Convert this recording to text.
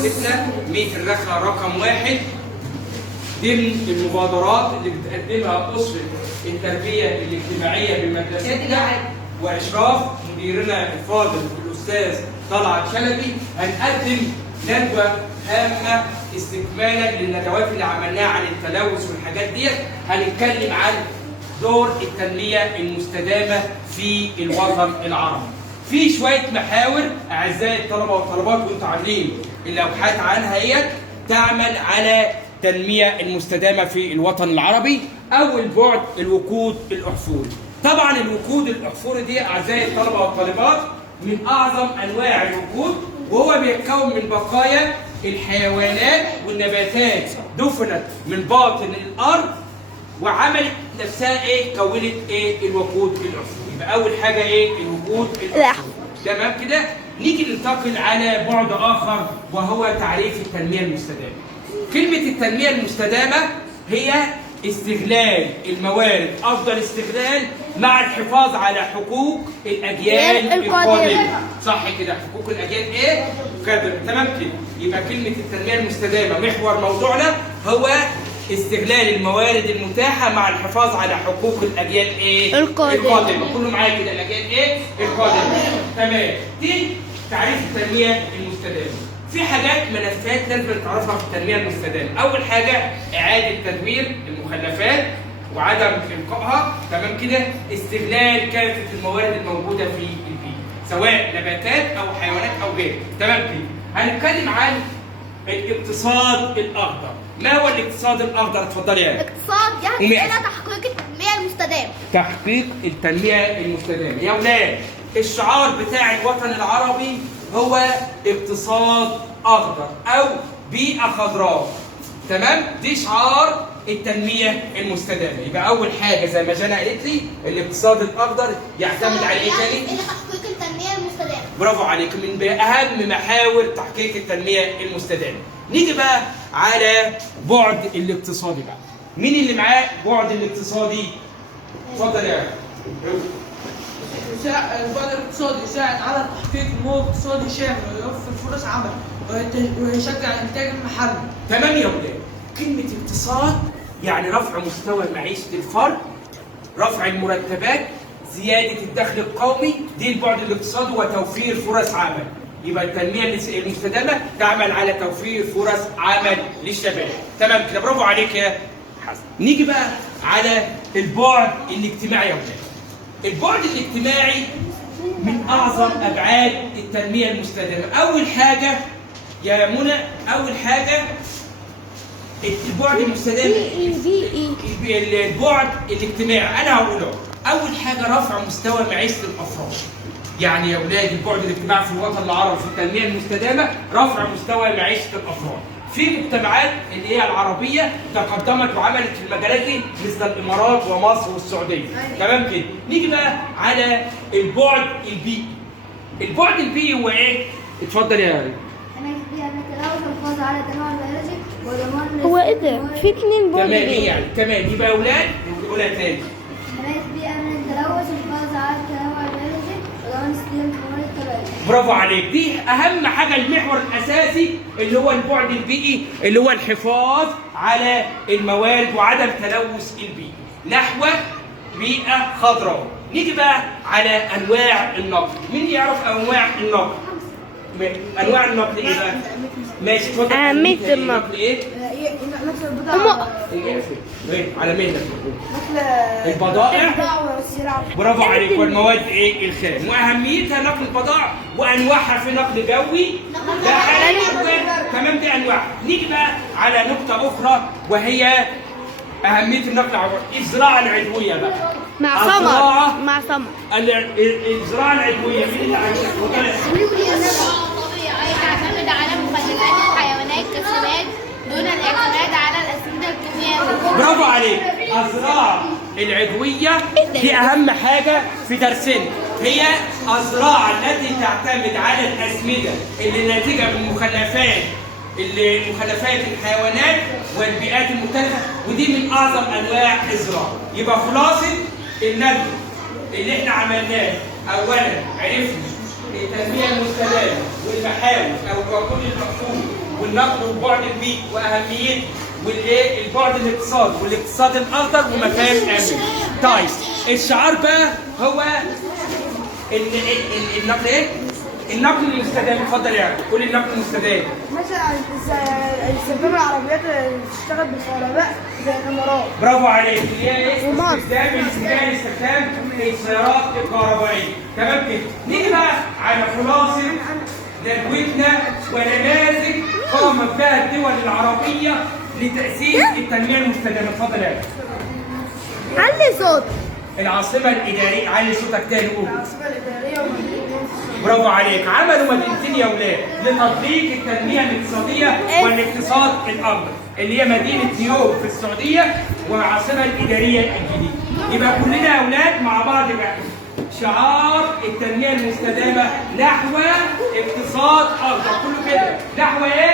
مدرستنا متر رخا رقم 1 ضمن المبادرات اللي بتقدمها أسرة التربية الاجتماعية بمدرستنا وإشراف مديرنا الفاضل الأستاذ طلعت شلبي. هنقدم ندوة هامة استكمالا للندوات اللي عملناها عن التلوث والحاجات ديت. هنتكلم عن دور التنمية المستدامة في الوطن العربي. في شوية محاور أعزائي الطلبة والطالبات وأنتم عاملين اللوحات عنها هي تعمل على التنمية المستدامة في الوطن العربي. أول بعد الوقود الأحفوري. طبعا الوقود الأحفوري دي أعزائي الطلبة والطالبات من أعظم أنواع الوقود، وهو بيتكون من بقايا الحيوانات والنباتات دفنت من باطن الأرض وعملت نفسها إيه؟ كونت إيه؟ الوقود الأحفوري. يبقى أول حاجة إيه؟ الوقود الأحفوري. تمام كده؟ نيجي ننتقل على بعد آخر وهو تعريف التنمية المستدامة. كلمة التنمية المستدامة هي استغلال الموارد أفضل استغلال مع الحفاظ على حقوق الأجيال القادمة. صح كده؟ حقوق الأجيال إيه؟ قادمة. تمام كده؟ يبقى كلمة التنمية المستدامة محور موضوعنا هو استغلال الموارد المتاحة مع الحفاظ على حقوق الأجيال إيه؟ القادمة. كله معايا كده الأجيال إيه؟ القادمة. تمام. دي تعريف التنمية المستدامة. في حاجات ملفات لازم تعرفها في التنمية المستدامة. أول حاجة إعادة تدوير المخلفات وعدم إلقائها. تمام كده؟ استغلال كافة الموارد الموجودة في البيئة سواء نباتات أو حيوانات أو غيره. تمام كده؟ هنتكلم عن الاقتصاد الأخضر. ما هو الاقتصاد الأخضر؟ اتفضلي يا الاقتصاد يعني إلى تحقيق التنمية المستدامة. تحقيق التنمية المستدامة. يا ولاد الشعار بتاع الوطن العربي هو اقتصاد أخضر أو بيئة خضراء. تمام؟ دي شعار التنمية المستدامة. يبقى أول حاجة زي ما جانا قالت لي الاقتصاد الأخضر يعتمد على إيه تاني؟ إلى تحقيق التنمية المستدامة. برافو عليك، من أهم محاور تحقيق التنمية المستدامة. نيجي بقى على بعد الاقتصادي بقى. مين اللي معاه بعد الاقتصادي؟ اتفضل يا البعد الاقتصادي يساعد على تحقيق نمو اقتصادي شامل ويوفر فرص عمل ويشجع الانتاج المحلي. تمام يا ولاد. كلمة اقتصاد يعني رفع مستوى معيشة الفرد، رفع المرتبات، زيادة الدخل القومي. دي البعد الاقتصادي وتوفير فرص عمل. يبقى التنمية المستدامة تعمل على توفير فرص عمل للشباب. تمام كده؟ برافو عليك يا حسن. نيجي بقى على البعد الاجتماعي يا ولاد. البعد الاجتماعي من أعظم أبعاد التنمية المستدامة. أول حاجة يا منى، أول حاجة البعد المستدام البعد الاجتماعي. أنا هقوله أول حاجة رفع مستوى معيشة الأفراد. يعني يا أولاد البعد الاجتماعي في الوطن العربي في التنمية المستدامة رفع مستوى معيشة الأفراد. في مجتمعات اللي هي العربية تقدمت وعملت في المجالات دي مثل الإمارات ومصر والسعودية. تمام كده؟ نيجي بقى على البعد البيئي. البعد البيئي هو إيه؟ اتفضل يا ريت. الحفاظ على التنوع البيولوجي وضمان هو ايه ده؟ في اتنين بعد. تمام يعني تمام. يبقى يا أولاد نقولها تاني. حماية البيئة من التلوث والحفاظ على التنوع البيولوجي وضمان استخدام موارد الطبيعية. برافو عليك. دي أهم حاجة، المحور الأساسي اللي هو البعد البيئي اللي هو الحفاظ على الموارد وعدم تلوث البيئة نحو بيئة خضراء. نيجي بقى على أنواع النقل. مين يعرف أنواع النقل؟ أنواع النقل إيه بقى؟ ماشي اتفضل. أهمية النقل إيه؟ نقل البضائع. على مهلك. نقل البضائع. والزراعة. برافو عليك. والمواد ايه؟ الخام. واهميتها نقل البضائع وانواعها في نقل جوي. ده تمام. دي انواع. نيجي بقى على نقطة أخرى وهي أهمية النقل العضوي. الزراعة العضوية بقى. مع سمر. مع سمر. الزراعة العضوية مين اللي عملها؟ تعتمد على مخلفات الحيوانات كسمات دون الاعتماد على الأسمدة الكيميائية. برافو عليك. الزراعة العضوية دي أهم حاجة في درسنا. هي الزراعة التي تعتمد على الأسمدة اللي ناتجة من مخلفات الحيوانات والبيئات المختلفة، ودي من أعظم أنواع الزراعة. يبقى خلاصة الندوة اللي احنا عملناه، أولا عرفنا التنمية المستدامة والمحاور أو كل المفهوم والنقل والبعد البيئي واهميته، والايه البعد الاقتصادي والاقتصاد الاخضر ومفاهيم امن. طيب الشعار بقى هو النقل ايه؟ النقل المستدام. اتفضل يا عم قول النقل المستدام. مثلا استخدام العربيات اللي بتشتغل بالكهرباء زي الامارات. برافو عليك. اللي هي ايه؟ ومصر. استخدام السيارات الكهربائيه. تمام كده. نيجي بقى على خلاصه ندوتنا ونماذج قامت بها الدول العربيه لتاسيس التنميه المستدامه. اتفضل يا عم. علي صوت. العاصمه الاداريه. علي صوتك تاني قول. العاصمة الإدارية ومدينة. برافو عليك. عملوا مدينتين يا ولاد لتطبيق التنميه الاقتصاديه والاقتصاد الاخضر اللي هي مدينه نيويورك في السعوديه والعاصمه الاداريه الجديده. يبقى كلنا يا ولاد مع بعض بقى شعار التنميه المستدامه نحو اقتصاد اخضر. كله كده نحو ايه؟